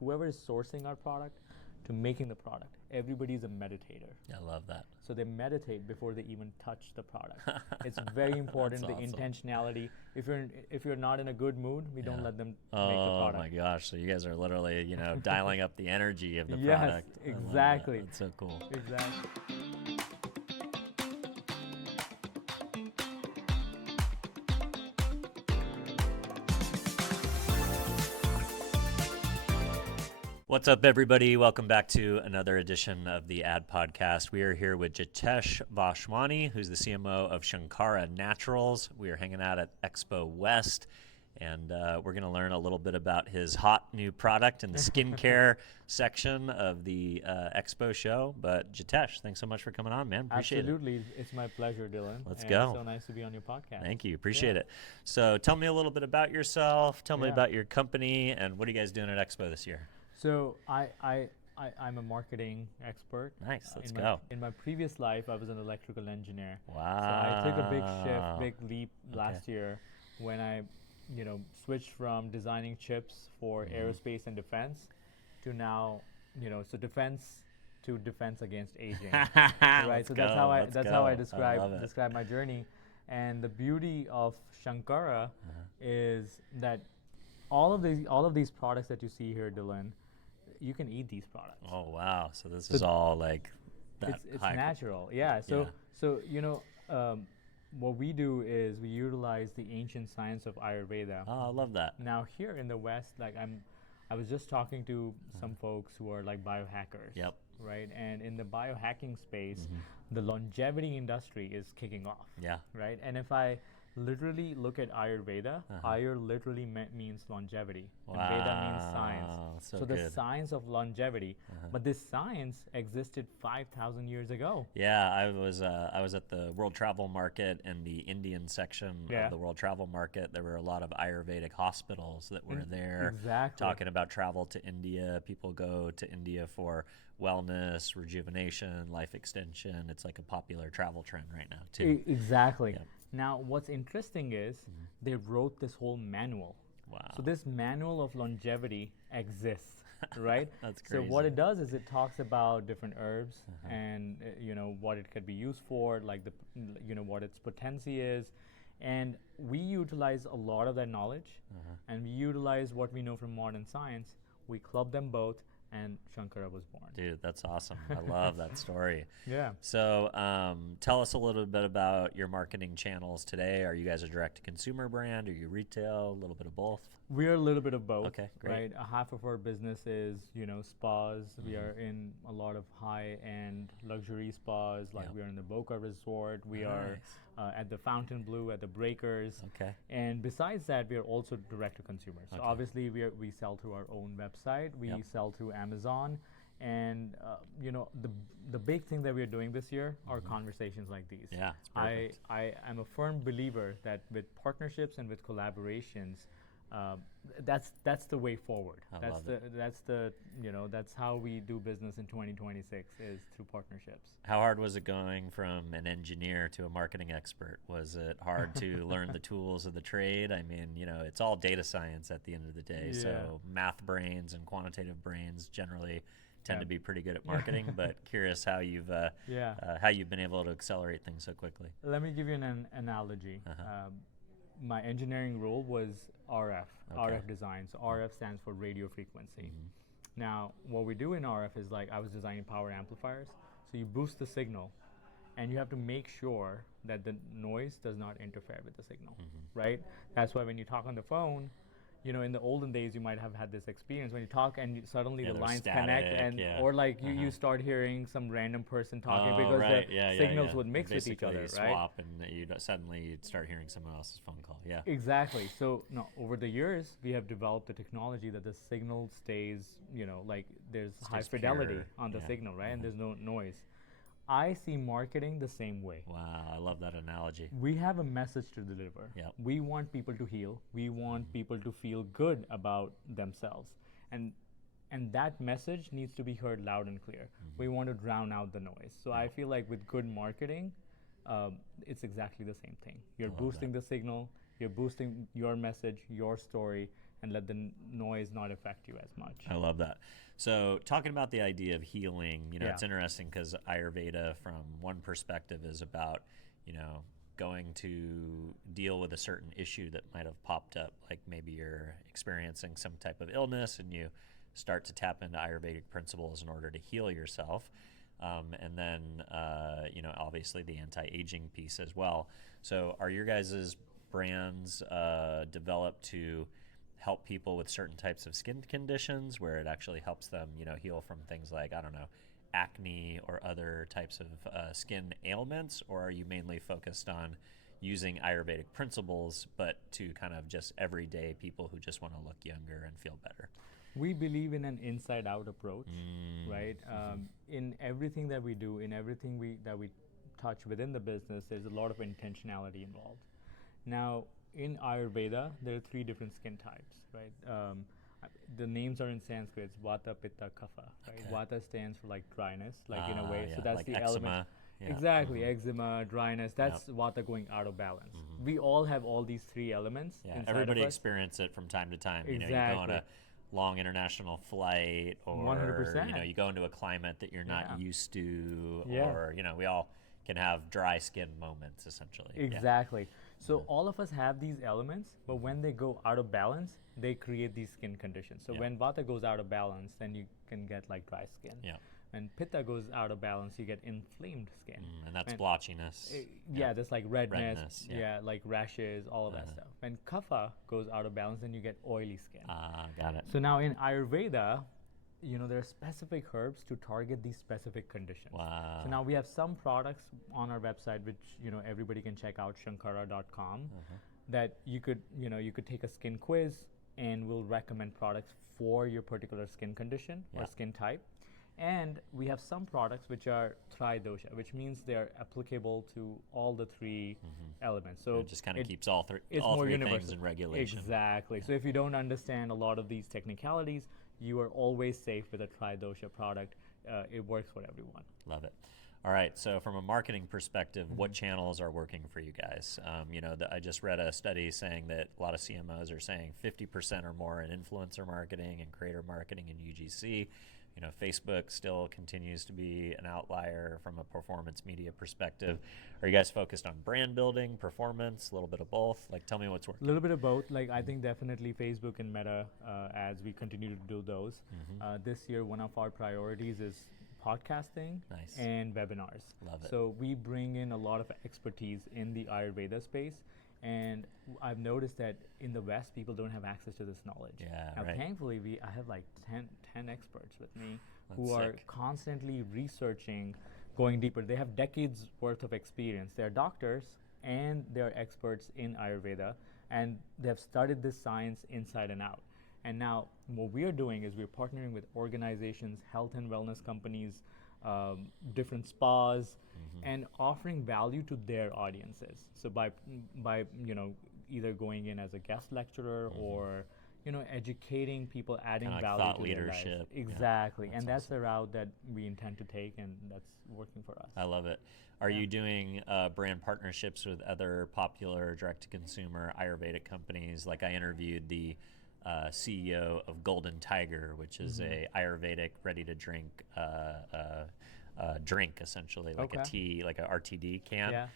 whoever is sourcing our product to making the product, everybody is a meditator. I love that. So they meditate before they even touch the product. It's very important, the awesome. intentionality. If you're not in a good mood, we don't let them make the Oh product. my gosh! So you guys are literally, dialing up the energy of the Yes, product. I love that. exactly. That's so cool. Exactly. What's up, everybody? Welcome back to another edition of the Ad Podcast. We are here with Jitesh Vaswani, who's the CMO of Shankara Naturals. We are hanging out at Expo West, and we're going to learn a little bit about his hot new product in the skincare section of the Expo show. But Jitesh, thanks so much for coming on, man. Appreciate Absolutely. it. It's my pleasure, Dylan. Let's and go. It's so nice to be on your podcast. Thank you. Appreciate it. So tell me a little bit about yourself. Tell me about your company, and what are you guys doing at Expo this year? So I'm a marketing expert. Nice. Let's go. In my previous life, I was an electrical engineer. Wow. So I took a big shift, big leap last year when I, switched from designing chips for aerospace and defense to now, so defense to defense against aging. Right. So that's how I describe my journey. And the beauty of Shankara is that all of these products that you see here, Dylan, you can eat these products. Oh wow! So this is all like that. It's natural, yeah. So what we do is we utilize the ancient science of Ayurveda. Oh, I love that. Now here in the West, I was just talking to some folks who are like biohackers. Yep. Right, and in the biohacking space, the longevity industry is kicking off. Yeah. Right, and if I literally look at Ayurveda, Ayur literally means longevity, and Veda means science. So the science of longevity, but this science existed 5,000 years ago. Yeah, I was at the World Travel Market in the Indian section of the World Travel Market. There were a lot of Ayurvedic hospitals that were there talking about travel to India. People go to India for wellness, rejuvenation, life extension. It's like a popular travel trend right now too. Exactly. Yep. Now, what's interesting is they wrote this whole manual. Wow. So this manual of longevity exists, right? That's crazy. So what it does is it talks about different herbs and what it could be used for, like what its potency is, and we utilize a lot of that knowledge, and we utilize what we know from modern science. We club them both, and Shankara was born. Dude, that's awesome. I love that story. Yeah. So tell us a little bit about your marketing channels today. Are you guys a direct-to-consumer brand? Are you retail? A little bit of both? We're a little bit of both. Okay, great. Right? Half of our business is, spas. We are in a lot of high-end luxury spas. Like we are in the Boca Resort. We are at the Fontainebleau, at the Breakers. Okay. And besides that, we are also direct-to-consumer. So obviously, we sell through our own website. We sell through Amazon. And the big thing that we are doing this year are conversations like these. Yeah, it's perfect. I am a firm believer that with partnerships and with collaborations, that's the way forward. That's how we do business in 2026 is through partnerships. How hard was it going from an engineer to a marketing expert? Was it hard to learn the tools of the trade? I mean, it's all data science at the end of the day. Yeah. So math brains and quantitative brains generally tend to be pretty good at marketing, but curious how you've been able to accelerate things so quickly. Let me give you an analogy. My engineering role was RF design. So RF stands for radio frequency. Now, what we do in RF is I was designing power amplifiers. So you boost the signal, and you have to make sure that the noise does not interfere with the signal, right? That's why when you talk on the phone, in the olden days, you might have had this experience when you talk and suddenly the lines connect, and or you start hearing some random person talking because the signals would mix with each other, right? Swap, and you'd start hearing someone else's phone call. Yeah. Exactly. So over the years, we have developed a technology that the signal stays, there's high fidelity on the signal, right? And there's no noise. I see marketing the same way. Wow, I love that analogy. We have a message to deliver. Yep. We want people to heal. We want people to feel good about themselves. And that message needs to be heard loud and clear. We want to drown out the noise. So I feel like with good marketing, it's exactly the same thing. You're boosting the signal, you're boosting your message, your story, and let the noise not affect you as much. I love that. So talking about the idea of healing, Yeah. it's interesting because Ayurveda from one perspective is about, going to deal with a certain issue that might have popped up, like maybe you're experiencing some type of illness and you start to tap into Ayurvedic principles in order to heal yourself. And then, obviously the anti-aging piece as well. So are your guys' brands developed to help people with certain types of skin conditions where it actually helps them, heal from things like, I don't know, acne or other types of skin ailments? Or are you mainly focused on using Ayurvedic principles, but to kind of just everyday people who just want to look younger and feel better? We believe in an inside-out approach, right? In everything that we do, in everything that we touch within the business, there's a lot of intentionality involved. Now, in Ayurveda, there are 3 different skin types, right? The names are in Sanskrit. It's Vata, Pitta, Kapha, right? Okay. Vata stands for like dryness, like in a way. Yeah, so that's like the eczema. element. Yeah. Exactly, eczema, dryness. That's Vata going out of balance. We all have all these 3 elements. Yeah, inside everybody of us. experiences it from time to time. Exactly. You go on a long international flight, or 100%. You go into a climate that you're not used to, Yeah. or we all can have dry skin moments essentially. Exactly. So all of us have these elements, but when they go out of balance, they create these skin conditions. So when Vata goes out of balance, then you can get like dry skin. Yeah. When Pitta goes out of balance, you get inflamed skin. And that's blotchiness. There's like redness, yeah. like rashes, all of that stuff. When Kapha goes out of balance, then you get oily skin. Got it. So now in Ayurveda, there are specific herbs to target these specific conditions. Wow. So now we have some products on our website, which everybody can check out, shankara.com, that you could take a skin quiz, and we'll recommend products for your particular skin condition or skin type. And we have some products which are tri-dosha, which means they are applicable to all the 3 elements. So it just kind of keeps all three universal. things in regulation. Exactly. So if you don't understand a lot of these technicalities, you are always safe with a tri-dosha product. It works for everyone. Love it. All right, so from a marketing perspective, what channels are working for you guys? I just read a study saying that a lot of CMOs are saying 50% or more in influencer marketing and creator marketing in UGC. Facebook still continues to be an outlier from a performance media perspective. Are you guys focused on brand building, performance, a little bit of both? Like, tell me what's working. A little bit of both. Like, I think definitely Facebook and Meta ads, we continue to do those. This year, one of our priorities is podcasting and webinars. Love it. So we bring in a lot of expertise in the Ayurveda space. And I've noticed that in the West, people don't have access to this knowledge. Yeah, now, right. Thankfully, I have like 10 experts with me who That's are sick. constantly researching, going deeper. They have decades worth of experience. They're doctors and they're experts in Ayurveda, and they've studied this science inside and out. And now what we're doing is we're partnering with organizations, health and wellness companies, different spas, and offering value to their audiences. So by either going in as a guest lecturer or educating people, adding Kinda like value thought to leadership. their lives. Yeah, Exactly, that's and that's the route that we intend to take, and that's working for us. I love it. Are you doing brand partnerships with other popular direct-to-consumer Ayurvedic companies? Like, I interviewed the CEO of Golden Tiger, which is a Ayurvedic ready-to-drink drink, essentially, like a tea, like a RTD can.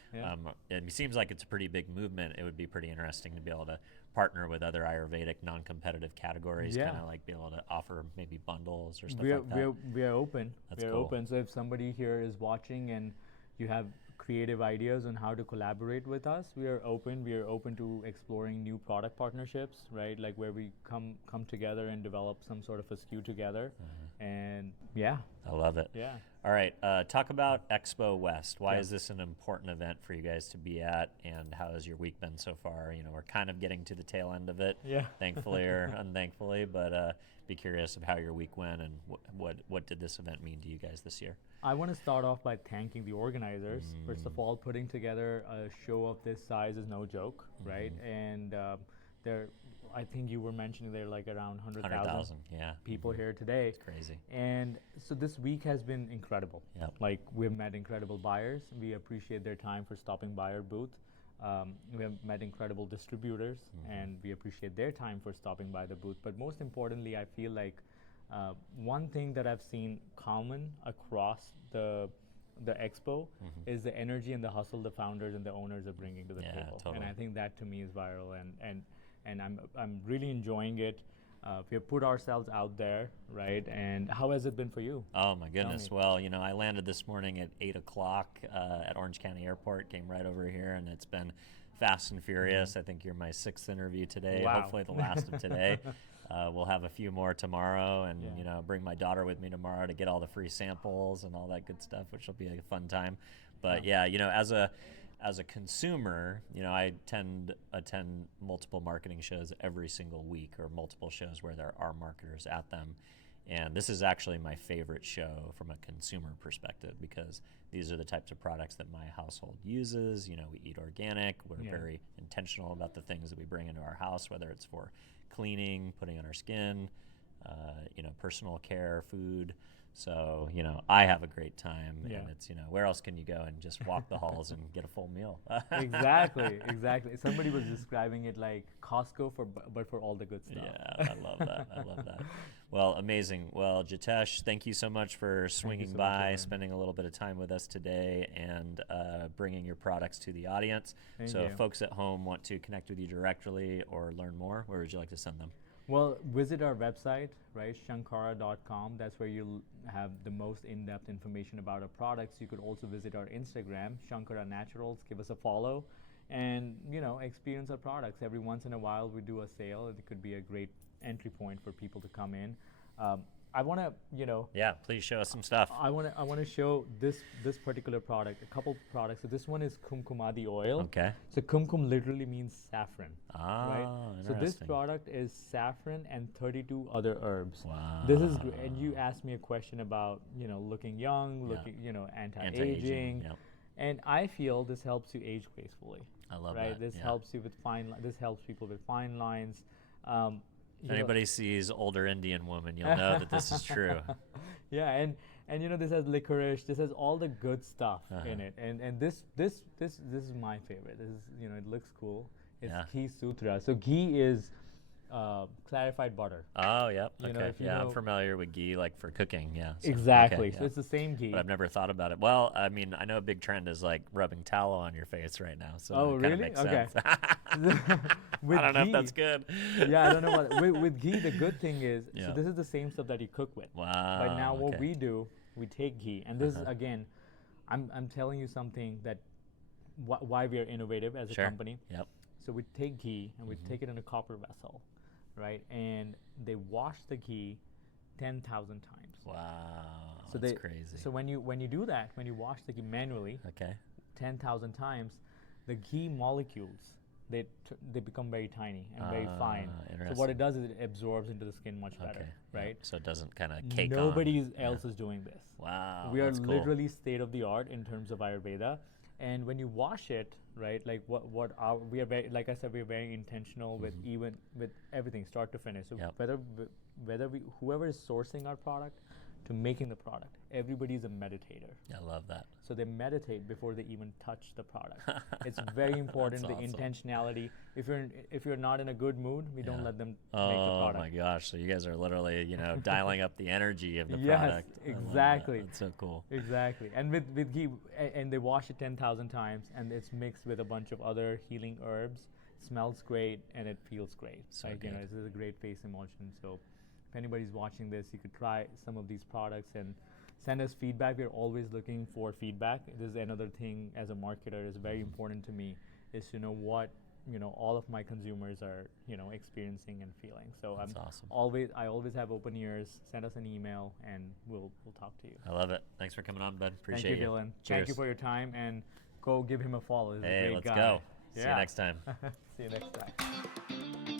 It seems like it's a pretty big movement. It would be pretty interesting to be able to partner with other Ayurvedic non-competitive categories, kind of like be able to offer maybe bundles or stuff like that. We are open. That's we are cool. open. So if somebody here is watching and you have creative ideas on how to collaborate with us, we are open. We are open to exploring new product partnerships, right? Like where we come together and develop some sort of a SKU together. And I love it. Yeah. All right, talk about Expo West. Why is this an important event for you guys to be at, and how has your week been so far? We're kind of getting to the tail end of it, thankfully or unthankfully, but be curious of how your week went and what did this event mean to you guys this year? I want to start off by thanking the organizers. First of all, putting together a show of this size is no joke, right? And I think you were mentioning there are like around 100,000 people here today. It's crazy. And so this week has been incredible. Yep. Like, we've met incredible buyers. We appreciate their time for stopping by our booth. We have met incredible distributors, and we appreciate their time for stopping by the booth. But most importantly, I feel like one thing that I've seen common across the expo is the energy and the hustle the founders and the owners are bringing to the table. Totally. And I think that to me is viral, and I'm really enjoying it. We have put ourselves out there, right? And how has it been for you? Oh my goodness. Well, I landed this morning at 8 o'clock at Orange County Airport, came right over here, and it's been fast and furious. I think you're my 6th interview today, hopefully the last of today. We'll have a few more tomorrow, and bring my daughter with me tomorrow to get all the free samples and all that good stuff, which will be a fun time. But as a consumer, I attend multiple marketing shows every single week, or multiple shows where there are marketers at them. And this is actually my favorite show from a consumer perspective, because these are the types of products that my household uses. We eat organic. We're very intentional about the things that we bring into our house, whether it's for cleaning, putting on our skin, personal care, food. So, I have a great time, and it's, where else can you go and just walk the halls and get a full meal? Exactly. Somebody was describing it like Costco but for all the good stuff. Yeah, I love that. Well, amazing. Well, Jitesh, thank you so much for swinging by, spending a little bit of time with us today, and bringing your products to the audience. If folks at home want to connect with you directly or learn more, where would you like to send them? Well, visit our website, right, shankara.com. That's where you'll have the most in-depth information about our products. You could also visit our Instagram, Shankara Naturals. Give us a follow, and experience our products. Every once in a while, we do a sale. It could be a great entry point for people to come in. I want to, Yeah, please show us some stuff. I want to show this particular product, a couple products. So this one is kumkumadi oil. Okay. So kumkum literally means saffron. Right? So this Interesting. product is saffron and 32 other herbs. Wow. This is great. And you asked me a question about, looking young, looking, anti-aging. Yep. And I feel this helps you age gracefully. I love right? that. This helps you with this helps people with fine lines. If anybody sees older Indian woman, you'll know that this is true. Yeah, and this has licorice. This has all the good stuff in it, and this is my favorite. This is it looks cool. It's Ghee Sutra. So ghee is clarified butter. Oh, yep. Okay. I'm familiar with ghee, like for cooking. Yeah. So, exactly. So it's the same ghee. But I've never thought about it. Well, I mean, I know a big trend is like rubbing tallow on your face right now. So it kind of makes sense. I don't know if that's good. Yeah, I don't know with ghee. The good thing is, so this is the same stuff that you cook with. Wow. But now what we do, we take ghee, and this is again, I'm telling you something that why we are innovative as a company. Yep. So we take ghee and we take it in a copper vessel, right? And they wash the ghee 10,000 times. Wow, so that's crazy. So when you do that, when you wash the ghee manually, 10,000 times, the ghee molecules they become very tiny and very fine. So what it does is it absorbs into the skin much better, right? Yep. So it doesn't kind of cake on. Nobody else is doing this. Wow, we are that's cool. literally state of the art in terms of Ayurveda. And when you wash it, right, like we are very, like I said, we're very intentional with everything, start to finish. So whoever is sourcing our product to making the product, everybody's a meditator. I love that. So they meditate before they even touch the product. It's very important, the intentionality. If you're not in a good mood, we don't let them make the product. Oh my gosh! So you guys are literally, dialing up the energy of the product. Yes, exactly. That's so cool. Exactly. And with ghee, and they wash it 10,000 times, and it's mixed with a bunch of other healing herbs. It smells great, and it feels great. So good. This is a great face emulsion. So if anybody's watching this, you could try some of these products and send us feedback. We're always looking for feedback. This is another thing as a marketer is very important to me, is to know what all of my consumers are experiencing and feeling. So That's awesome. I always have open ears. Send us an email and we'll talk to you. I love it. Thanks for coming on, bud. Appreciate Thank you, Dylan. Cheers. Thank you for your time, and go give him a follow. He's a great let's guy. go. See you next time. See you next time.